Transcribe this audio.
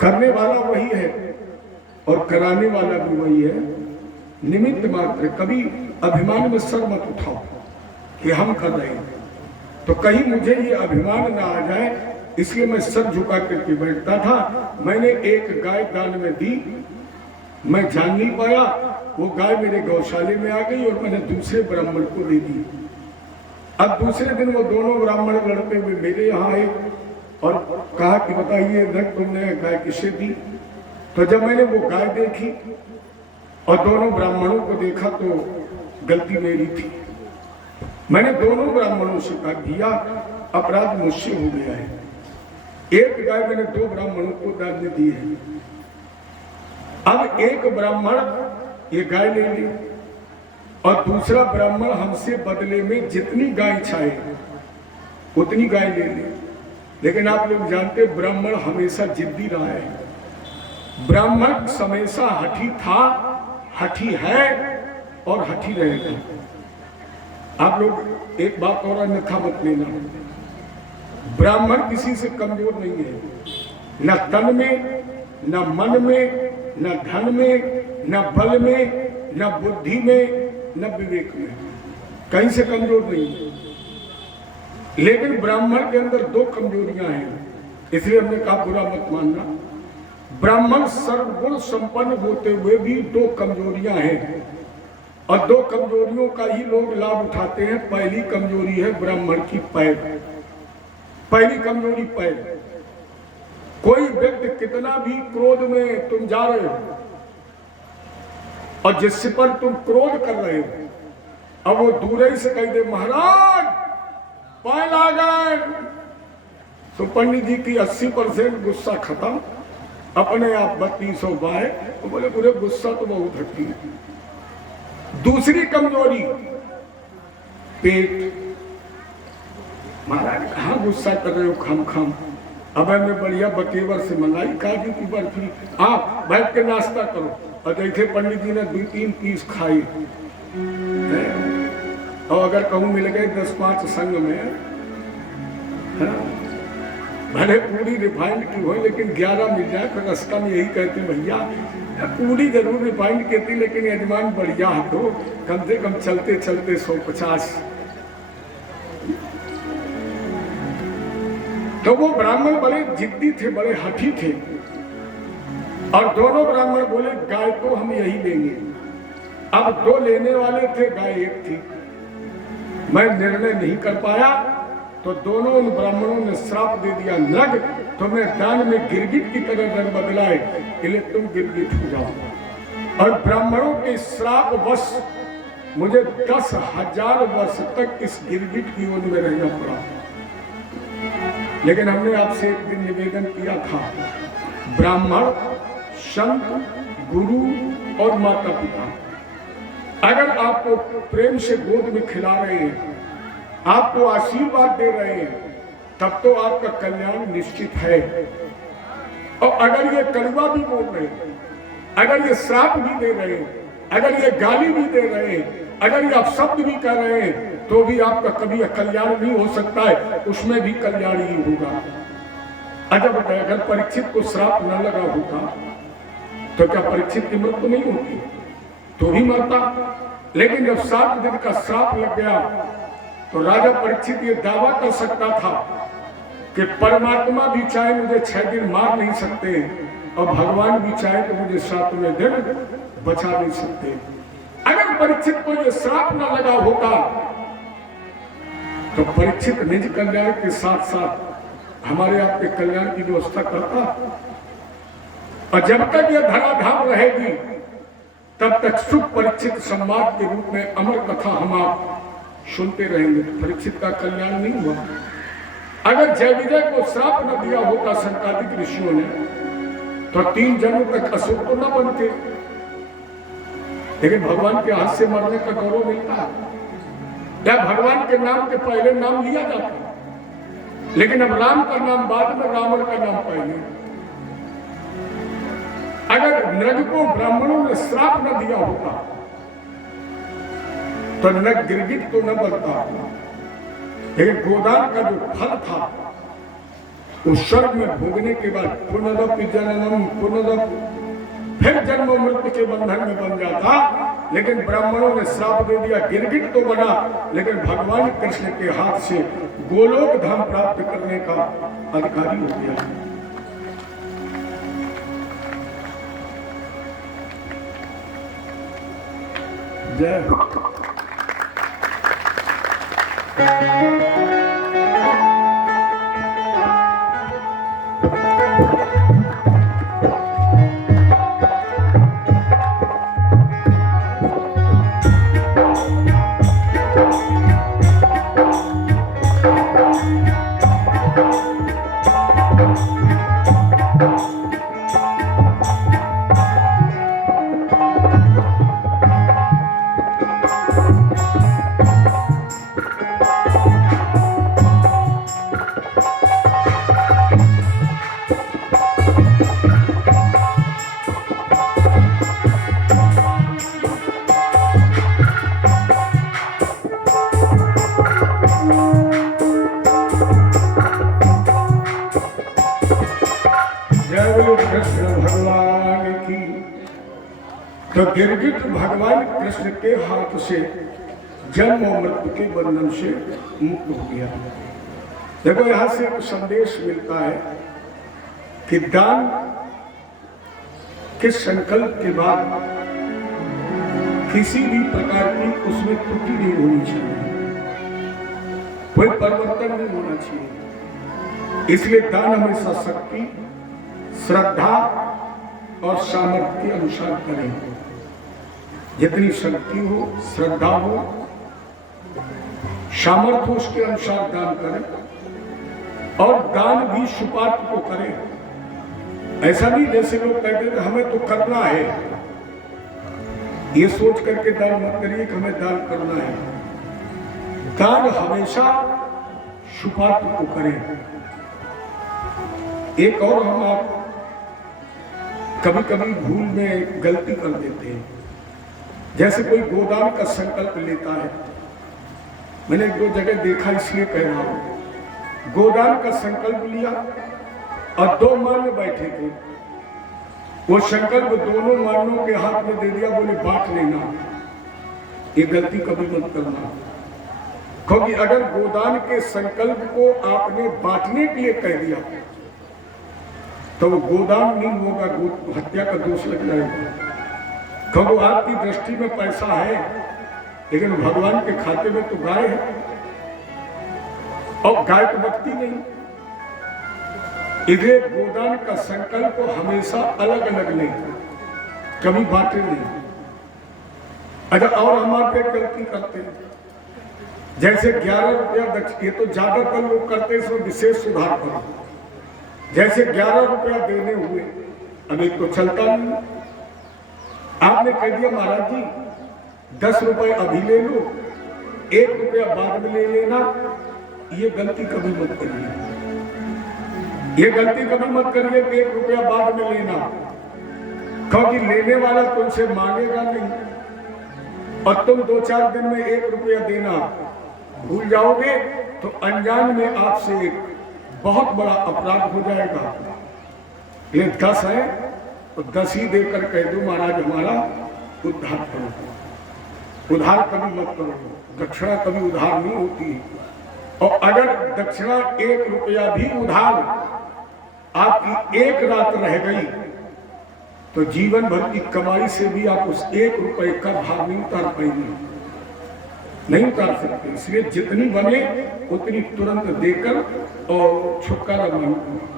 करने वाला वही है और कराने वाला भी वही है, निमित्त मात्र। कभी अभिमान में सर मत उठाओ कि हम कर रहे हैं, तो कहीं मुझे ये अभिमान ना आ जाए, इसलिए मैं सर झुका करके बैठता था। मैंने एक गाय दान में दी, मैं जान नहीं पाया, वो गाय मेरे गौशाले में आ गई और मैंने दूसरे ब्राह्मण को दे दी। अब दूसरे दिन वो दोनों ब्राह्मण लड़ते हुए मेरे यहाँ आए और कहा कि बताइए तुमने गाय किसे दी? तो जब मैंने वो गाय देखी और दोनों ब्राह्मणों को देखा तो गलती मेरी थी। मैंने दोनों ब्राह्मणों से कहा भैया अपराध मुझसे हो गया है, एक गाय मैंने दो ब्राह्मणों को दान में दी है, अब एक ब्राह्मण ये गाय ले ले और दूसरा ब्राह्मण हमसे बदले में जितनी गाय चाहे उतनी गाय ले ले। लेकिन आप लोग जानते ब्राह्मण हमेशा जिद्दी रहा है, ब्राह्मण हमेशा हठी था, हठी है और हठी रहेगा। आप लोग एक बात और अन्यथा मत लेना, ब्राह्मण किसी से कमजोर नहीं है, न तन में, न मन में, न धन में, न बल में, न बुद्धि में, न विवेक में, कहीं से कमजोर नहीं है। लेकिन ब्राह्मण के अंदर दो कमजोरियां हैं, इसलिए हमने कहा बुरा मत मानना। ब्राह्मण सर्वगुण संपन्न होते हुए भी दो कमजोरियां हैं और दो कमजोरियों का ही लोग लाभ उठाते हैं। पहली कमजोरी है ब्राह्मण की पैर, पहली कमजोरी पैर। कोई व्यक्ति कितना भी क्रोध में तुम जा रहे हो और जिससे पर तुम क्रोध कर रहे हो, अब वो दूर ही से कह दे महाराज पैर आ गए, तो पंडित जी की 80% गुस्सा खत्म, अपने आप 3200 बाए। तो बोले पूरे गुस्सा तो बहुत हटती है। दूसरी कमजोरी पेट, महाराज कहाँ गुस्सा कर रहे हो खम खम, अब मैं बढ़िया बकेवर से मंगाई काजू की बर्फी, आप बैठ के नाश्ता करो। और देखे पंडित जी ने 2-3 पीस खाई, और अगर कहूँ मिल गए 10-5 संग में, भले पूरी रिफाइंड की हो लेकिन 11 मिल जाए, फिर रास्ता में यही कहते भैया पूरी जरूर रिफाइंड की थी लेकिन यजमान बढ़िया है तो कम से कम चलते चलते 150। तो वो ब्राह्मण बड़े जिद्दी थे, बड़े हठी थे और दोनों ब्राह्मण बोले गाय तो हम यही लेंगे। अब दो लेने वाले थे, गाय एक थी। मैं निर्णय नहीं कर पाया तो दोनों उन ब्राह्मणों ने श्राप दे दिया, नग तुम्हें दान में गिरगिट की तरह रंग बदलाए, इसलिए तुम गिरगिट हो जाओ। और ब्राह्मणों के श्राप वश मुझे 10,000 वर्ष तक इस गिरगिट की ओर में रहना पड़ा। लेकिन हमने आपसे एक दिन निवेदन किया था, ब्राह्मण, संत, गुरु और माता पिता अगर आपको प्रेम से गोद में खिला रहे हैं, आपको आशीर्वाद दे रहे हैं, तब तो आपका कल्याण निश्चित है। और अगर ये कड़वा भी बोल रहे हैं, अगर ये श्राप भी दे रहे हैं, अगर ये गाली भी दे रहे हैं, अगर ये अपशब्द भी कर रहे हैं, तो भी आपका कभी कल्याण नहीं हो सकता है, उसमें भी कल्याण ही होगा। अजब है, अगर परीक्षित को श्राप न लगा होता तो क्या परीक्षित की मृत्यु नहीं होती? तो भी मरता। लेकिन जब 7 दिन का श्राप लग गया तो राजा परीक्षित ये दावा कर सकता था कि परमात्मा भी चाहे मुझे 6 दिन मार नहीं सकते और भगवान भी चाहे तो मुझे 7वें दिन बचा नहीं सकते। अगर परीक्षित को ये श्राप न लगा होता तो परीक्षित निज कल्याण के साथ साथ हमारे आपके कल्याण की व्यवस्था करता। और जब तक यह धराधाम रहेगी तब तक सुख परीक्षित संवाद के रूप में अमर कथा हम आप सुनते रहेंगे। परीक्षित का कल्याण नहीं हुआ। अगर जय विजय को श्राप न दिया होता संकादिक ऋषियों ने तो 3 जन्म तक असुर तो न बनते, लेकिन भगवान के हाथ से मरने का गौरव मिलता है। या भगवान के नाम के पहले नाम लिया जाता, लेकिन अब राम का नाम बाद में, रावण का नाम पहले। अगर नग को ब्राह्मणों ने श्राप न दिया होता तो नग गिरगिट तो न बनता, लेकिन गोदान का जो फल था उस स्वर्ग में भोगने के बाद पुनरपि जननम पुनरपि, फिर जन्म मृत्यु के बंधन में बन जाता। लेकिन ब्राह्मणों ने श्राप दे दिया, गिरगिट तो बना लेकिन भगवान कृष्ण के हाथ से गोलोक धाम प्राप्त करने का अधिकारी हो गया। जय तो गिरगिट भगवान कृष्ण के हाथ से जन्म और मृत्यु के बंधन से मुक्त हो गया। देखो यहां से एक संदेश मिलता है कि दान के संकल्प के बाद किसी भी प्रकार की उसमें त्रुटि नहीं होनी चाहिए, कोई परिवर्तन नहीं होना चाहिए। इसलिए दान हमेशा शक्ति, श्रद्धा और सामर्थ्य के अनुसार करें। जितनी शक्ति हो, श्रद्धा हो, सामर्थ्य हो, उसके अनुसार दान करें। और दान भी सुपात्र को करें। ऐसा नहीं जैसे लोग कहते हैं हमें तो करना है, ये सोच करके दान मत करिए कि हमें दान करना है। दान हमेशा सुपात्र को करें। एक और हम आप कभी कभी भूल में गलती कर देते हैं। जैसे कोई गोदान का संकल्प लेता है, मैंने एक दो जगह देखा इसलिए कह रहा हूं। गोदान का संकल्प लिया और दो मान बैठे थे, वो संकल्प दोनों मानों के हाथ में दे दिया, बोले बांट लेना। ये गलती कभी मत करना, क्योंकि अगर गोदान के संकल्प को आपने बांटने के लिए कह दिया तो वो गोदान नहीं होगा, हत्या का दोष लग जाएगा। क्योंकि आपकी दृष्टि में पैसा है लेकिन भगवान के खाते में तो गाय है, और गाय तो बचती नहीं। इसलिए गोदान का संकल्प हमेशा अलग अलग नहीं, कभी बांटे नहीं। अगर और हमारे पे गलती करते हैं, जैसे 11 रुपया ये तो ज्यादातर लोग करते हैं, इसमें विशेष सुधार करो। जैसे 11 रुपया देने हुए, अब एक तो चलता नहीं, आपने कह दिया महाराज जी 10 रुपए अभी ले लो, 1 रुपया बाद में ले लेना। ये गलती कभी मत करिए, ये गलती कभी मत करिए कि 1 रुपया बाद में लेना, क्योंकि लेने वाला तुमसे मांगेगा नहीं और तुम 2-4 दिन में 1 रुपया देना भूल जाओगे तो अनजान में आपसे एक बहुत बड़ा अपराध हो जाएगा। ये 10 है तो 10 ही देकर कह दो महाराज हमारा उद्धार करो। उधार कभी मत करो, दक्षिणा कभी उधार नहीं होती। और अगर दक्षिणा 1 रुपया भी उधार आपकी एक रात रह गई तो जीवन भर की कमाई से भी आप उस 1 रुपए का भार नहीं उतार पाएंगे, नहीं उतार सकते। इसलिए जितनी बने उतनी तुरंत देकर और छुटकारा मांगो।